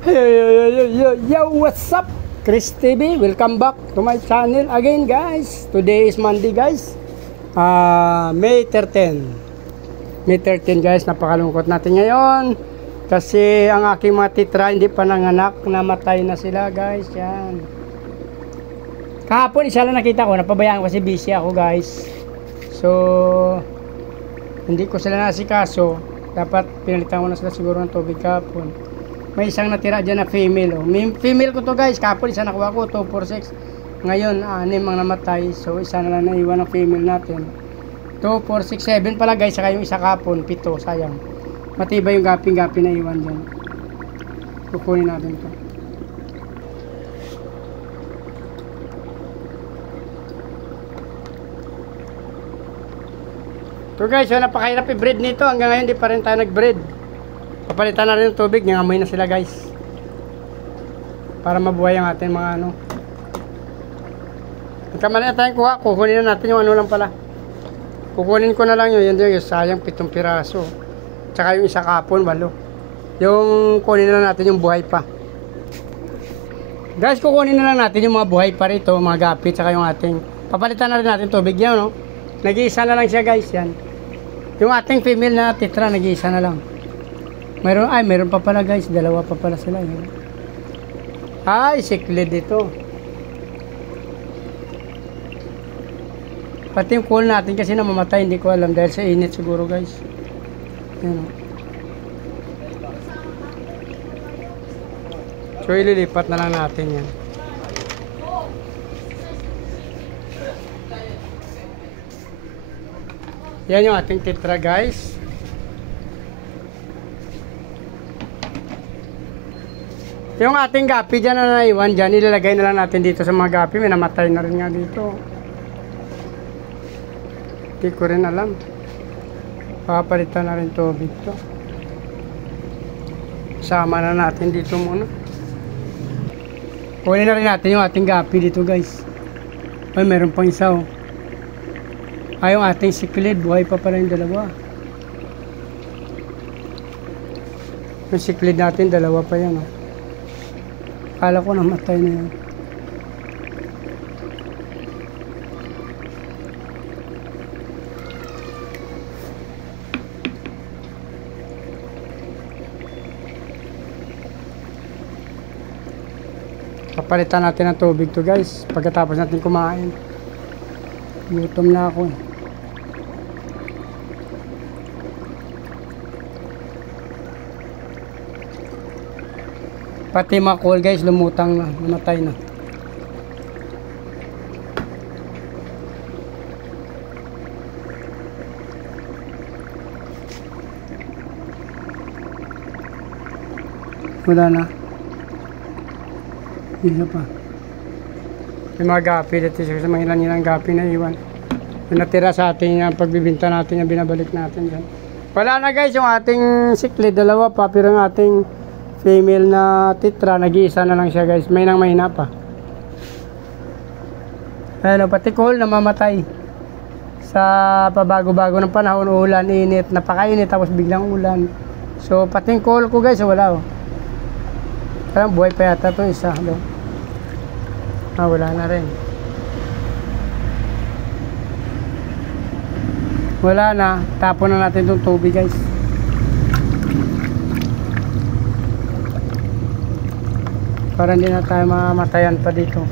Yo, what's up? Chris TV, welcome back to my channel again, guys. Today is Monday, guys. May 13. May 13, guys. Napakalungkot natin ngayon. Kasi ang aking mga titra hindi pa nanganak. Namatay na sila, guys. Yan. Kahapon, isa lang nakita ko. Napabayaan ko kasi busy ako, guys. So, hindi ko sila nasikaso. Dapat pinalitan ko na sila siguro ng tubig kahapon. May isang natira dyan na female. Oh. May female ko to, guys. Kapon isa nakuha ko, 2, 4, 6. Ngayon, 6 ang namatay. So, isa na lang naiwan ng female natin. 2, 4, 6, 7 pala, guys. Saka yung isa kapon, 7. Sayang. Matibay yung gaping-gapi na iwan dyan. Kukunin natin to. So, guys, so, napakahirap i-breed nito. Hanggang ngayon, di pa rin tayo nag-breed. Papalitan na rin yung tubig, nangamoy na sila, guys. Para mabuhay ang ating mga ano. Kamali na tayong kuha, kukunin na natin yung ano lang pala. Kukunin ko na lang yun, yung sayang 7 piraso. Tsaka yung isa kapon, 8. Yung kunin na natin yung buhay pa. Guys, kukunin na lang natin yung mga buhay pa rito, mga gapi, tsaka yung ating. Papalitan na rin natin tubig yan, no? Nag-iisa na lang siya, guys, yan. Yung ating female na titra, nag-iisa na lang. Meron pa pala, guys. 2 pa pala sila. Yun. Ay, siklid ito. Pati yung call natin kasi namamatay. Hindi ko alam dahil sa init siguro, guys. Yan. So, ililipat na lang natin yan. Yan yung ating titra, guys. Yung ating gapi dyan na naiwan dyan, ilalagay na lang natin dito sa mga gapi. May namatay na rin nga dito. Hindi ko rin alam. Papalitan na rin tubig to. Sama na natin dito muna. Kunin na rin natin yung ating gapi dito, guys. Ay, meron pang isa, oh. Ay, yung ating siklid. Buhay pa pala yung 2. Yung siklid natin, 2 pa yan, oh. Akala ko namatay na yan. Papalitan natin ang tubig to, guys. Pagkatapos natin kumain. Gutom na ako. Pati mga call, guys, lumutang na, namatay na. Wala na. Isa pa. Yung mga gapi dito sa mga ilan gapi na iwan. Yung natira sa ating pagbibinta natin, yung binabalik natin dyan. Wala na, guys, yung ating siklid, 2 pa, pero yung ating female na titra, nag-iisa na lang siya, guys. May nang mahina pa. Ano, pati call namamatay. Sa pabago-bago ng panahon, ulan, init, napakainit, tapos biglang ulan. So, pati call ko, guys, wala, oh. Parang buhay pa yata to isa, no? Wala na rin. Wala na. Tapon na natin itong tubig, guys. Para hindi na tayo mamatayan pa dito.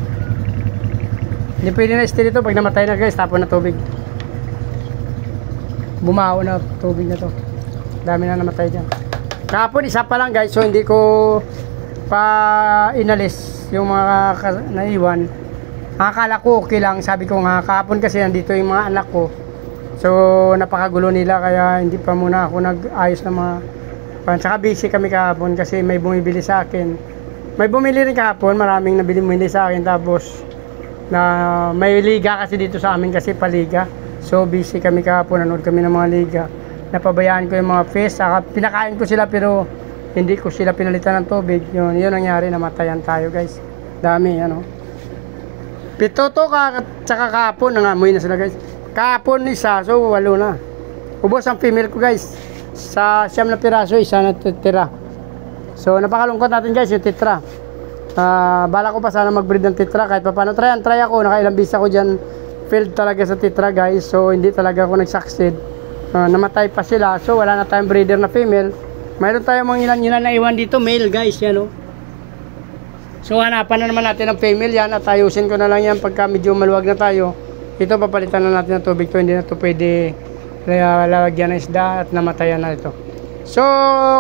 Hindi pwede na stay dito. Pag namatay na, guys, tapon na tubig. Bumaho na tubig na to. Dami na namatay dyan. Kahapon isa pa lang, guys. So hindi ko pa inalis yung mga naiwan. Akala ko okay lang. Sabi ko nga kahapon kasi nandito yung mga anak ko. So napakagulo nila. Kaya hindi pa muna ako nag-ayos ng mga saka busy kami kahapon kasi may bumibili sa akin. May bumili rin kahapon, maraming bumili sa akin, tapos na may liga kasi dito sa amin kasi paliga. So busy kami kahapon, nanood kami ng mga liga. Napabayaan ko yung mga fish, saka pinakain ko sila pero hindi ko sila pinalitan ng tubig. Yun nangyari, namatayan tayo, guys. Dami, ano. 7 to, tsaka kahapon, nangamoy na sila, guys. Kahapon isa, so 8 na. Ubos ang female ko, guys. Sa 9 na piraso, isa na tira. So napakalungkot natin guys yung tetra. Bala ko pa sana mag-breed ng tetra kahit pa paano. Try ako, nakailang bis ako dyan, failed talaga sa tetra guys. So hindi talaga ako nag-succeed. Namatay pa sila, so wala na tayong breeder na female. Mayroon tayong mga ilan na iwan dito, male guys, yan o. So hanapan na naman natin ng female yan at ayusin ko na lang yan pagka medyo maluwag na tayo. Ito papalitan na natin ng tubig to, hindi na to pwede lalagyan ng isda at namatayan na ito. So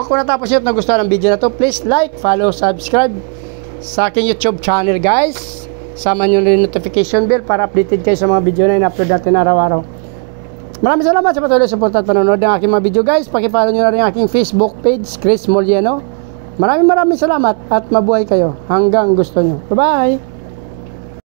kung natapos nyo at nagustuhan ang video na to, please like, follow, subscribe sa aking YouTube channel guys. Sama nyo rin notification bell para updated kayo sa mga video na in-upload natin araw-araw. Maraming salamat sa patuloy support at panonood ng aking mga video guys. Pakipollow nyo na rin ang aking Facebook page, Chris Molleno. Maraming salamat at mabuhay kayo hanggang gusto nyo. Bye bye!